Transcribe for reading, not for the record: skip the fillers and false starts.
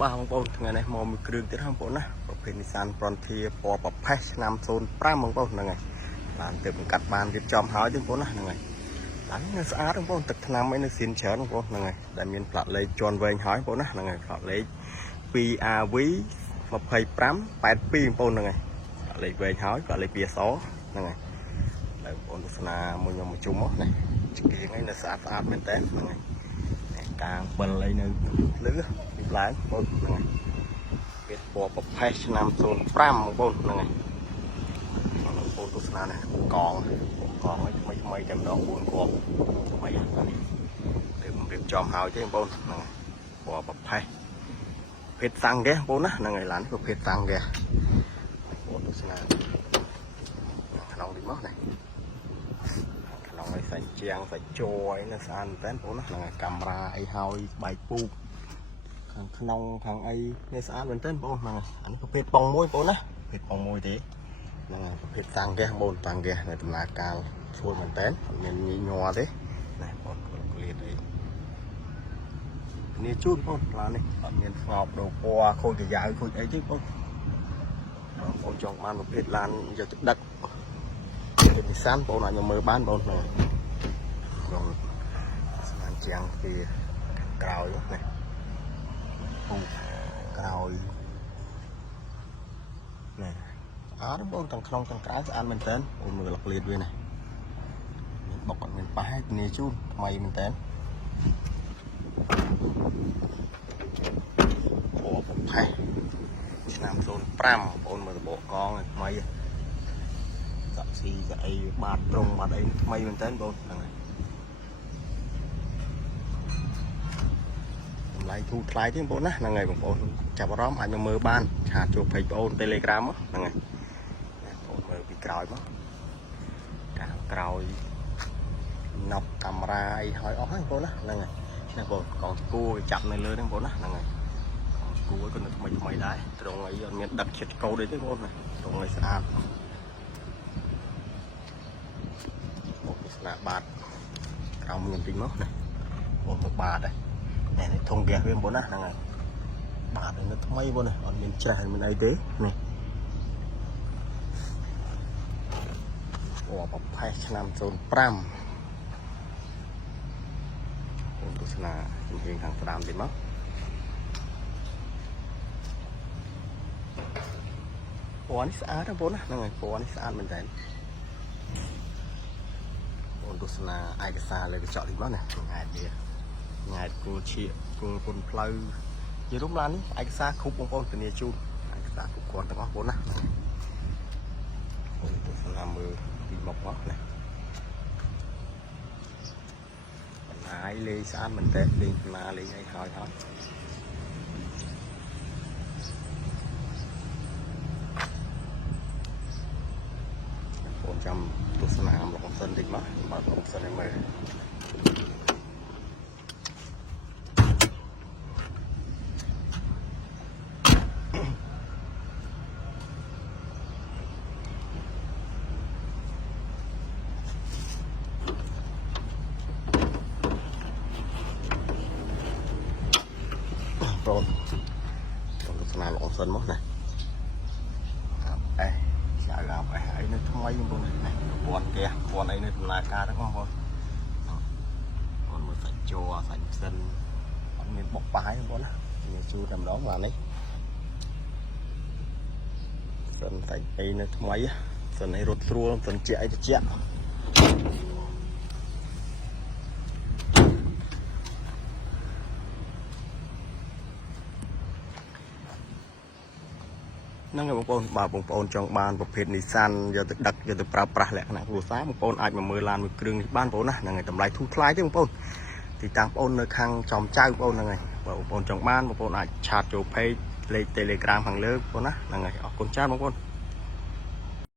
បាទបងប្អូនថ្ងៃនេះមកមួយគ្រឿងទៀតបងប្អូនណាប្រភេទ Nissan Frontier ពណ៌ប្រផេះឆ្នាំ05បងប្អូនហ្នឹងហើយបានទៅបង្កាត់បានរៀបចំហើយទេបងប្អូនណាហ្នឹងហើយឡើងនៅស្អាតបងប្អូនទឹកថ្នាំអីនៅសៀនច្រើនបងប្អូនហ្នឹងហើយដែលមានផ្លាកលេខជាន់វែងហើយបងប្អូនណាហ្នឹងហើយផ្លាកលេខ 2RV 2582បងប្អូនហ្នឹងហើយផ្លាកលេខវែងហើយផ្លាកលេខពីអសហ្នឹងហើយហើយបងប្អូនទស្សនាមួយខ្ញុំមកជុំមកណាឆ្កៀងអីនៅស្អាតមែនតើហ្នឹងហើយកាង7អីនៅលើពីឡើងបងហ្នឹងហើយវាពណ៌ប្រផេះឆ្នាំ05បងប្អូនហ្នឹងហើយបងប្អូនទស្សនានេះកងអីថ្មីតែម្ដង4គ្រាប់ថ្មីនេះរៀបចំហើយទេបងប្អូនហ្នឹងពណ៌ប្រផេះភេទសាំងហ្គេបងប្អូនណាហ្នឹងហើយឡានប្រភេទសាំងហ្គេបងប្អូនទស្សនាក្នុងនេះមកណាក្នុងឲ្យសាច់ជាងសាច់ជ័រអីនៅស្អាតមែនតើបងប្អូនណាហ្នឹងហើយកាមេរ៉ាអីហើយស្បែកពូកខាងក្នុងខាងអីនេះស្អាតមែនតើបងប្អូនហ្នឹងហើយអានេះប្រភេទប៉ុងមួយបងប្អូនណាប្រភេទប៉ុងមួយទេហ្នឹងហើយប្រភេទតាំងហ្គេបងប្អូនតាំងហ្គេនៅដំណើរការជួយមែនតើអត់មានញីញ័រទេណាបងប្អូនក្លៀតអីនេះជូនបងប្អូនឡាននេះអត់មានស្ងោបដូរពណ៌ខូចកាយ៉ាវខូចអីទេបងប្អូនចង់បានប្រភេទឡានយកទៅដឹកពីសានបងប្អូនអាចមើលបានបងប្អូនក្នុងស្មានជាងពីក្រោយណាពូក្រោយណាអត់បងទាំងក្នុងទាំងក្រៅស្អាតមែនតើបងមើលលក្ខលៀតវាណាមានបុកអត់មានប៉ះទេធានាជូនថ្មីមែនតើពណ៌ប្រផេះឆ្នាំ05បងប្អូនមើលរបបកងថ្មីសាក់ស៊ីសាក់អីបាតត្រង់បាតអីថ្មីមែនតើបងហ្នឹងហើយតម្លៃធូរថ្លៃទេបងប្អូនណាហ្នឹងហើយបងប្អូនចាប់អារម្មណ៍អាចមកមើលបានឆាតចូល page បងប្អូន Telegram ហ្នឹងហើយបងប្អូនមើលពីក្រោយមកខាងក្រោយណប់កាមេរ៉ាអីហើយអស់ហើយបងប្អូនណាហ្នឹងហើយណាបងកងគួរចាប់នៅលើហ្នឹងបងប្អូនណាហ្នឹងហើយកងគួរក៏នៅថ្មីដែរត្រង់អីអត់មានដឹកឈិតកោដទេបងប្អូនណាត្រង់ឲ្យស្អាតស្នាបាតក្រោមមានតិចមកណាបងមកបាតហ្នឹងនេះធុងហ្គាសវាបងប្អូនណាហ្នឹងហើយបាតនៅថ្មីបងណាអត់មានច្រេះមានអីទេនេះអូប្រផេះឆ្នាំ05បងទស្សនាជំនាញខាងស្ដាមតិចមកពណ៌នេះស្អាតបងប្អូនណាហ្នឹងហើយពណ៌នេះស្អាតមែនតើទស្សនាឯកសារលើកញ្ចក់នេះមកណាញ៉ែតវាញ៉ែតគូឈៀកគូពុនផ្លូវនិយាយរួមឡាននេះឯកសារគ្រប់បងប្អូនធានាជូនឯកសារគ្រប់គ្រាន់ទាំងអស់បងប្អូនណាបងទស្សនាមើលពីមុខមកណាបណ្ដាយលេងស្អាតមែនតើលេងណាលេងអីហើយបងចាំទស្សនាមកសិនតិចមកបើមកសិនឲ្យមើលបងទស្សនាមកសិនមកណាចៅឡាប់អីនៅថ្មីបងប្អូននេះពណ៌ហ្គាសពណ៌អីនៅដំណើរការទាំងអស់បងប្អូនមើលសាច់ជ័រសាច់សិនអត់មានបុកប៉ាយបងប្អូនណានេះជួតែម្ដងបាទនេះសិនសាច់អីនៅថ្មីសិនអីរត់ស្រួលសិនជាអីត្រជាក់ហ្នឹងហើយបងប្អូនបើបងប្អូនចង់បានប្រភេទ Nissan យកទៅដឹកយកទៅប្រើប្រាស់លក្ខណៈគ្រួសារបងប្អូនអាចមកមើលឡានមួយគ្រឿងនេះបានបងប្អូនណាហ្នឹងហើយតម្លៃធូរថ្លៃទេបងប្អូនទីតាំងបងប្អូននៅខាងចំចៅបងប្អូនហ្នឹងហើយបើបងប្អូនចង់បានបងប្អូនអាចឆាតចូល page លេខ Telegram ខាងលើបងប្អូនណាហ្នឹងហើយអរគុណច្រើនបងប្អូន